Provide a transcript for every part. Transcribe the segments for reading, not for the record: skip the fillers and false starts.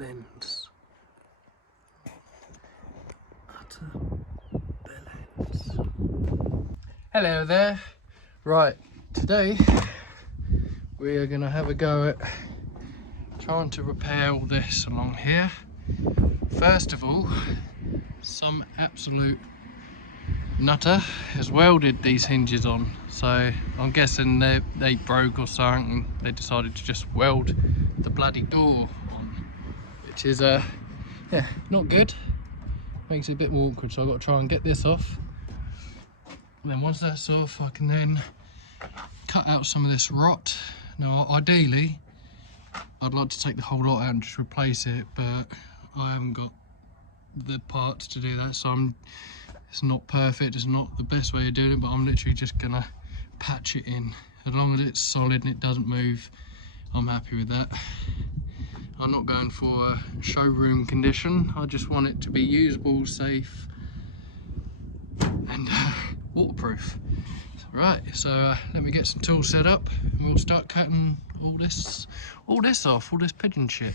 bellends. Utter bellends. Hello there. Right, today we are going to have a go at trying to repair all this along here. First of all, some absolute nutter has welded these hinges on, so I'm guessing they broke or something and they decided to just weld the bloody door on, which is yeah, not good. Makes it a bit more awkward, so I've got to try and get this off, and then once that's off I can then cut out some of this rot. Now ideally I'd like to take the whole lot out and just replace it, but I haven't got the parts to do that, so it's not perfect, it's not the best way of doing it, but I'm literally just gonna patch it in. As long as it's solid and it doesn't move, I'm happy with that. I'm not going for a showroom condition, I just want it to be usable, safe and waterproof. Right, so let me get some tools set up and we'll start cutting all this off, all this pigeon shit.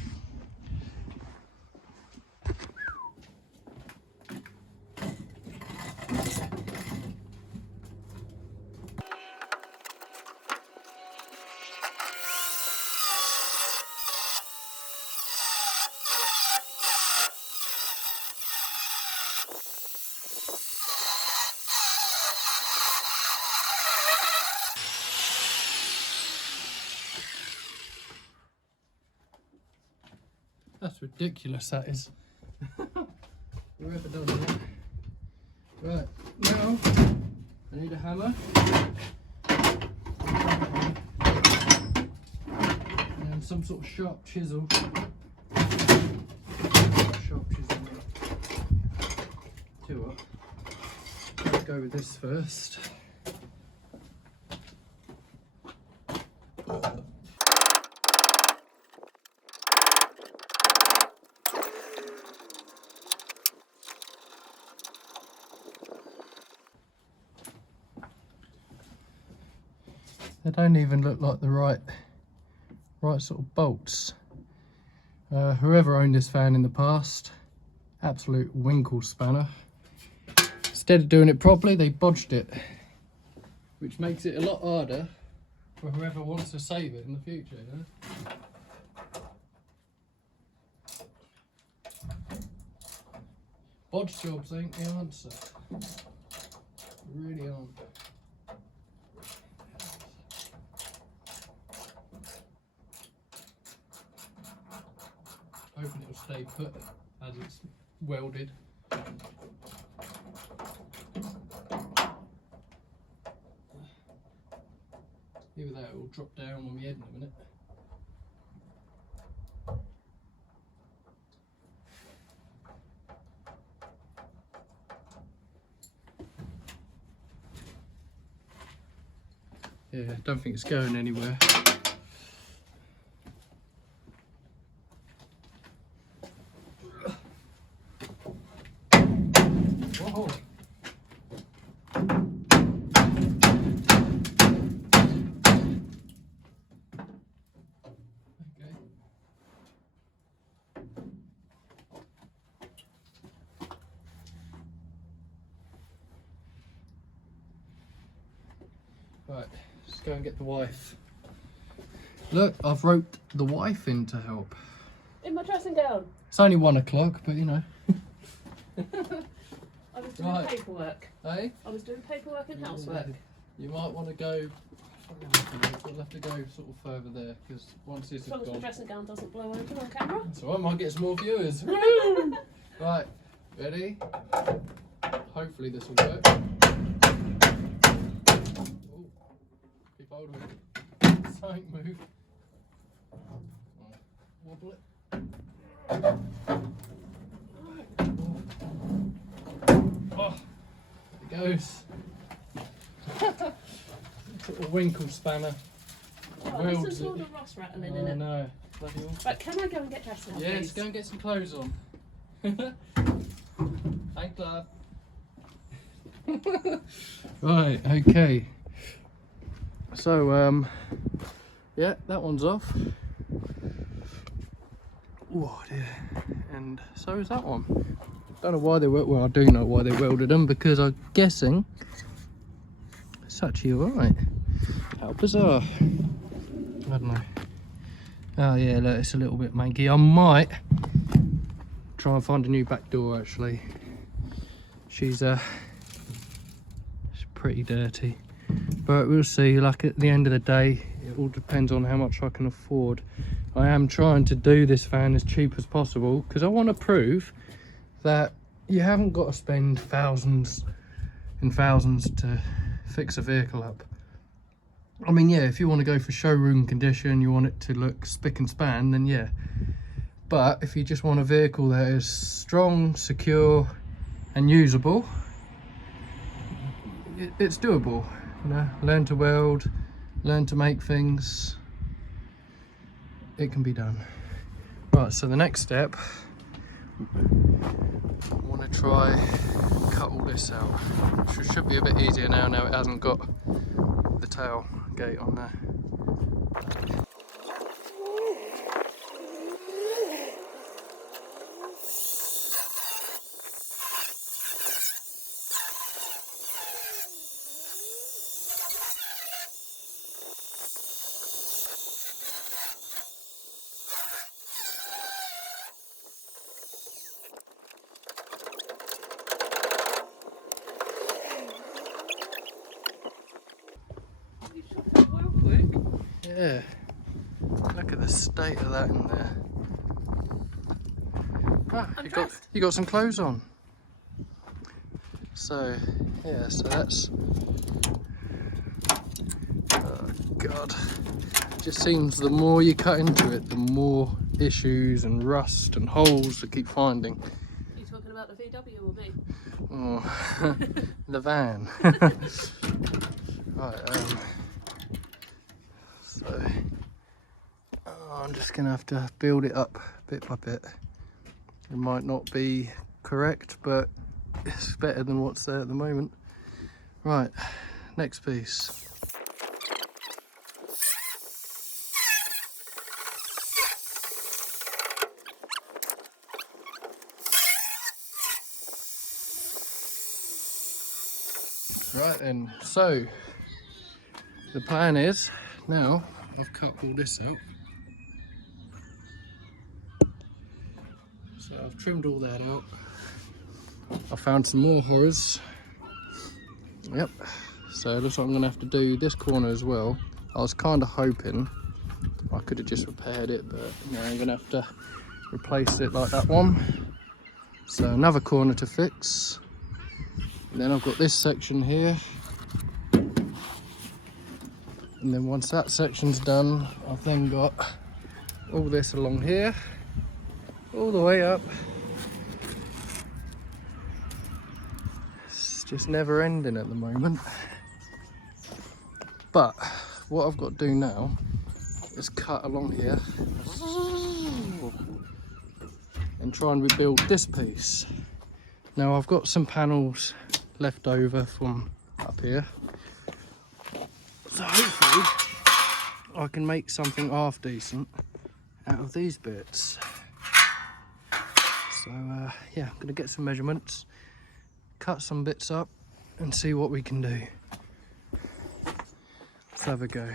That's ridiculous, that is. Whoever done that. Right, now I need a hammer and some sort of sharp chisel. Sharp chisel. Tell you what, let's go with this first. They don't even look like the right sort of bolts. Whoever owned this van in the past, absolute winkle spanner. Instead of doing it properly, they bodged it, which makes it a lot harder for whoever wants to save it in the future, you know? Bodge jobs ain't the answer. They really aren't. Hoping it'll stay put as it's welded. Either that or it'll drop down on my head in a minute. Yeah, I don't think it's going anywhere. Whoa. Okay. Right, let's go and get the wife. Look, I've roped the wife in to help. In my dressing gown. It's only 1 o'clock, but you know. I was doing paperwork. Hey? I was doing paperwork and housework. You might want to go. We'll have to go sort of further there because once this is As long as my gone. dressing gown doesn't blow over on camera. So I might get some more viewers. Right, ready? Hopefully this will work. Ooh, keep hold of it. Something move. Right, wobble it. Oh, there it goes. Little winkle spanner. Oh, listen to all the Ross rattling in it. No, bloody awful. Right, can I go and get dressed now, Yes, please? go and get some clothes on. Thanks, love. Right, okay. So, yeah, that one's off. Oh dear. And so is that one. Don't know why they were. Well, I do know why they welded them, because I'm guessing it's actually alright. How bizarre. I don't know. Oh yeah, look, it's a little bit manky. I might try and find a new back door actually. She's pretty dirty, but we'll see. Like at the end of the day, it all depends on how much I can afford. I am trying to do this van as cheap as possible because I want to prove that you haven't got to spend thousands and thousands to fix a vehicle up. I mean, yeah, if you want to go for showroom condition, you want it to look spick and span, then yeah. But if you just want a vehicle that is strong, secure and usable, it's doable. You know, learn to weld, learn to make things. It can be done. Right, so the next step, I want to try cut all this out, which should be a bit easier now it hasn't got the tailgate on there. Yeah, look at the state of that in there. Ah, you got some clothes on. So yeah, so that's, oh god, it just seems the more you cut into it, the more issues and rust and holes to keep finding. Are you talking about the VW or me? Oh, the van. Right, so I'm just gonna have to build it up bit by bit. It might not be correct, but it's better than what's there at the moment. Right, next piece. Right then, so the plan is, now I've cut all this out, so I've trimmed all that out. I found some more horrors. Yep, so it looks like I'm gonna have to do this corner as well. I was kind of hoping I could have just repaired it, but now I'm gonna have to replace it like that one. So another corner to fix. And then I've got this section here. And then once that section's done, I've then got all this along here, all the way up. It's just never ending at the moment. But what I've got to do now is cut along here and try and rebuild this piece. Now I've got some panels left over from up here, so hopefully I can make something half decent out of these bits. So yeah, I'm gonna get some measurements, cut some bits up and see what we can do. Let's have a go.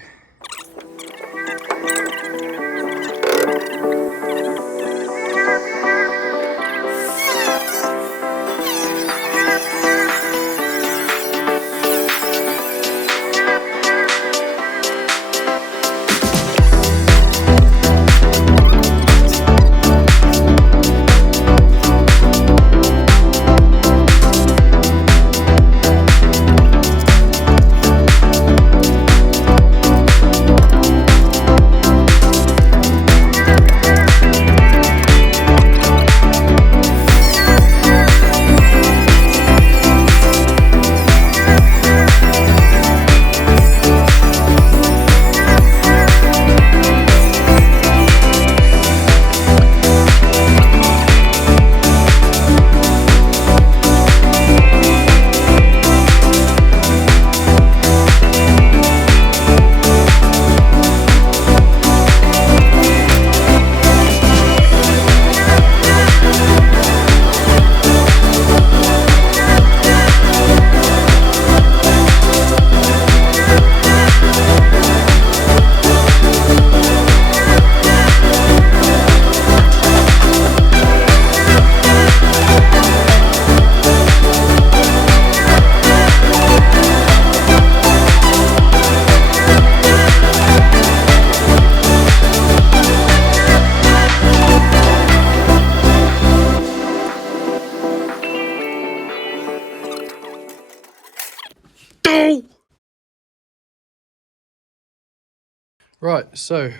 Right, so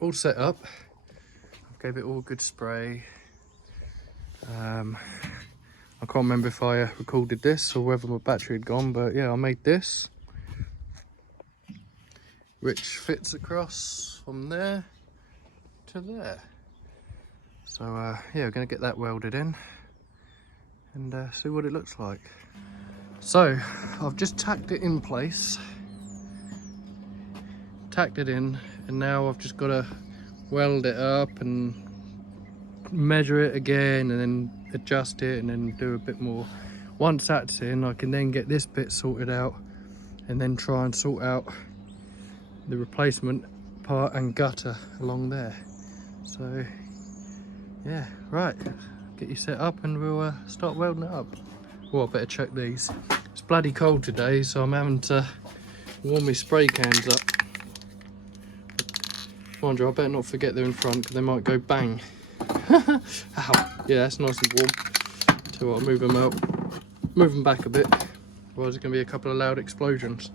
all set up. I gave it all a good spray. I can't remember if I recorded this or whether my battery had gone, but yeah, I made this, which fits across from there to there. So yeah, we're going to get that welded in and see what it looks like. So I've just tacked it in place, tacked it in, and now I've just got to weld it up and measure it again and then adjust it and then do a bit more. Once that's in, I can then get this bit sorted out and then try and sort out the replacement part and gutter along there. So yeah, right, get you set up and we'll start welding it up. Well, I better check these. It's bloody cold today, so I'm having to warm my spray cans up. Mind you, I better not forget they're in front because they might go bang. Ow. Yeah, that's nice and warm. Tell you what, I'll move them out, move them back a bit, otherwise there's going to be a couple of loud explosions.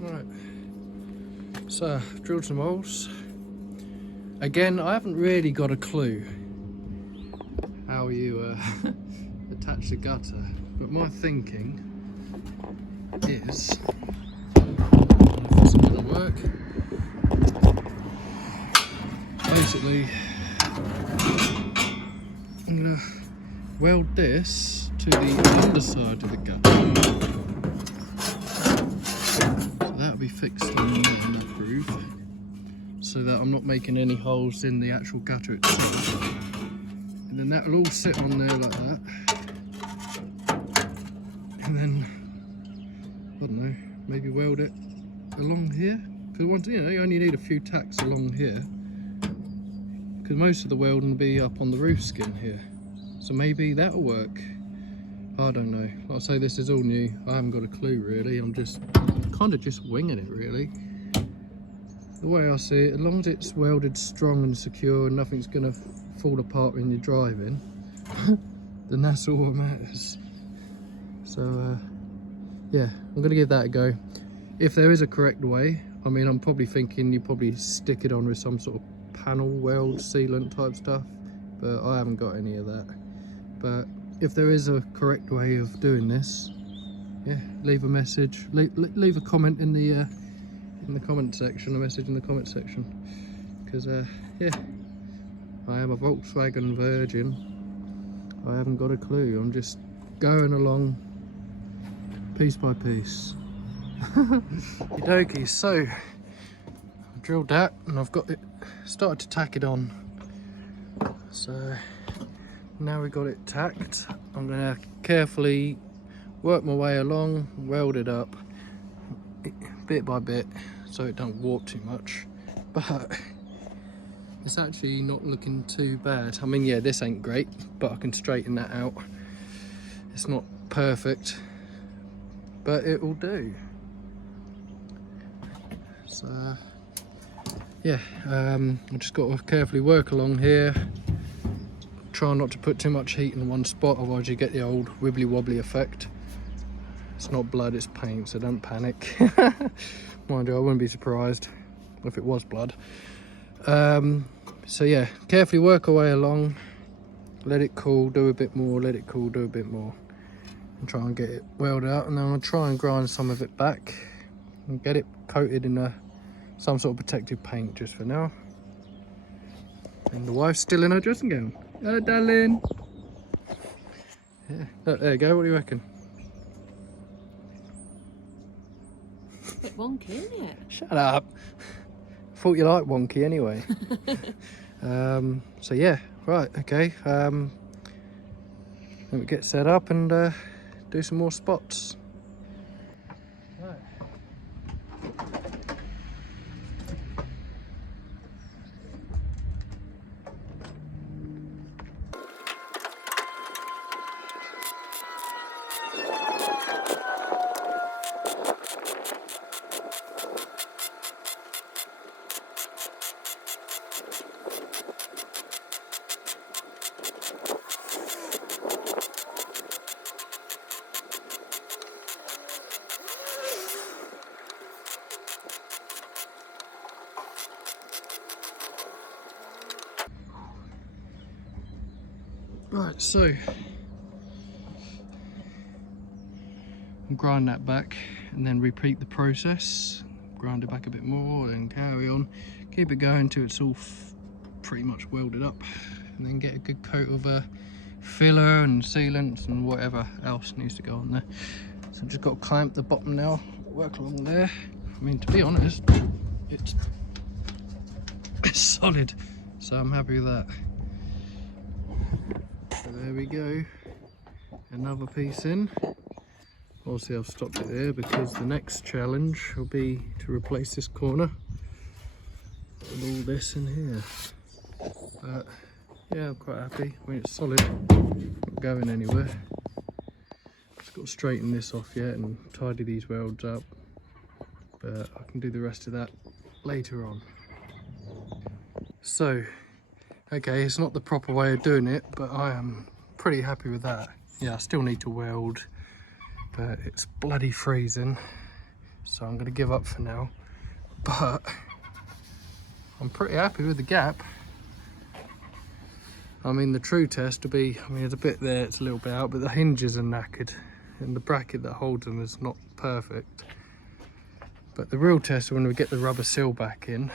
Right, so I've drilled some holes. Again, I haven't really got a clue how you attach the gutter, but my thinking is, I don't know if this is going to work. Basically, I'm going to weld this to the underside of the gutter. So that'll be fixed in the groove, so that I'm not making any holes in the actual gutter itself. And then that'll all sit on there like that. And then, I don't know, maybe weld it along here. Because once, you know, you only need a few tacks along here. Because most of the welding will be up on the roof skin here. So maybe that'll work. I don't know. Like I say, this is all new. I haven't got a clue really. I'm just kind of just winging it really. The way I see it, as long as it's welded strong and secure and nothing's going to fall apart when you're driving, then that's all that matters. So yeah, I'm going to give that a go. If there is a correct way, I mean, I'm probably thinking you probably stick it on with some sort of panel weld sealant type stuff, but I haven't got any of that. But if there is a correct way of doing this, yeah, leave a message, leave a comment in the comment section, a message in the comment section, because yeah, I am a Volkswagen virgin. I haven't got a clue. I'm just going along piece by piece. Okie, so I've drilled that and I've got it started to tack it on. So now we've got it tacked, I'm going to carefully work my way along, weld it up bit by bit so it don't warp too much, but it's actually not looking too bad. I mean, yeah, this ain't great, but I can straighten that out. It's not perfect, but it will do. So yeah, I just got to carefully work along here, try not to put too much heat in one spot, otherwise you get the old wibbly wobbly effect. It's not blood, it's paint, so don't panic. Mind you, I wouldn't be surprised if it was blood. So yeah, carefully work our way along, let it cool, do a bit more, let it cool, do a bit more, and try and get it welded out. And then I'll try and grind some of it back and get it coated in some sort of protective paint just for now. And the wife's still in her dressing gown. Hello, darling. Yeah, look, there you go, what do you reckon? Bit wonky, isn't it? Shut up. Thought you liked wonky anyway. So yeah, right, okay. Then we get set up and do some more spots. Right. Right, so I'll grind that back and then repeat the process. Grind it back a bit more and carry on. Keep it going till it's all pretty much welded up, and then get a good coat of filler and sealants and whatever else needs to go on there. So I've just got to clamp the bottom now, work along there. I mean, to be honest, it's solid, so I'm happy with that. So there we go, another piece in. Obviously I've stopped it there because the next challenge will be to replace this corner and all this in here. But yeah, I'm quite happy. I mean, it's solid, not going anywhere. Just got to straighten this off yet and tidy these welds up, but I can do the rest of that later on. So okay, it's not the proper way of doing it, but I am pretty happy with that. Yeah, I still need to weld, but it's bloody freezing, so I'm going to give up for now. But I'm pretty happy with the gap. I mean, the true test will be, I mean, there's a bit there, it's a little bit out, but the hinges are knackered, and the bracket that holds them is not perfect. But the real test is when we get the rubber seal back in.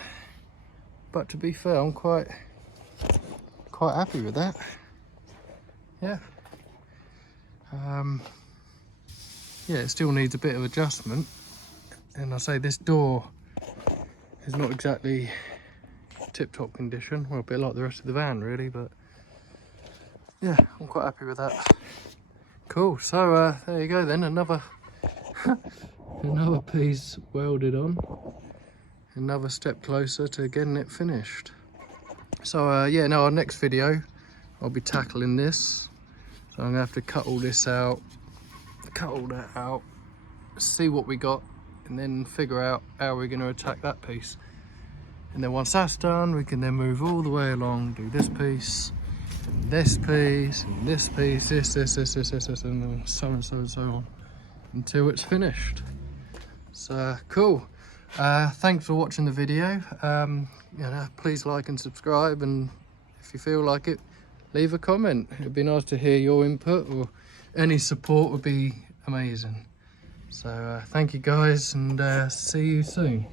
But to be fair, I'm quite happy with that. Yeah. Yeah, it still needs a bit of adjustment, and I say this door is not exactly tip-top condition. Well, a bit like the rest of the van really, but yeah, I'm quite happy with that. Cool. So there you go then, another another piece welded on, another step closer to getting it finished. So yeah, no, our next video I'll be tackling this, so I'm gonna have to cut all this out, cut all that out, see what we got, and then figure out how we're going to attack that piece. And then once that's done, we can then move all the way along, do this piece, and this piece, and this piece, this, and so on, so on, so on, until it's finished. So cool. Thanks for watching the video. You know, please like and subscribe, and if you feel like it, leave a comment. It'd be nice to hear your input, or any support would be amazing. So thank you guys, and see you soon.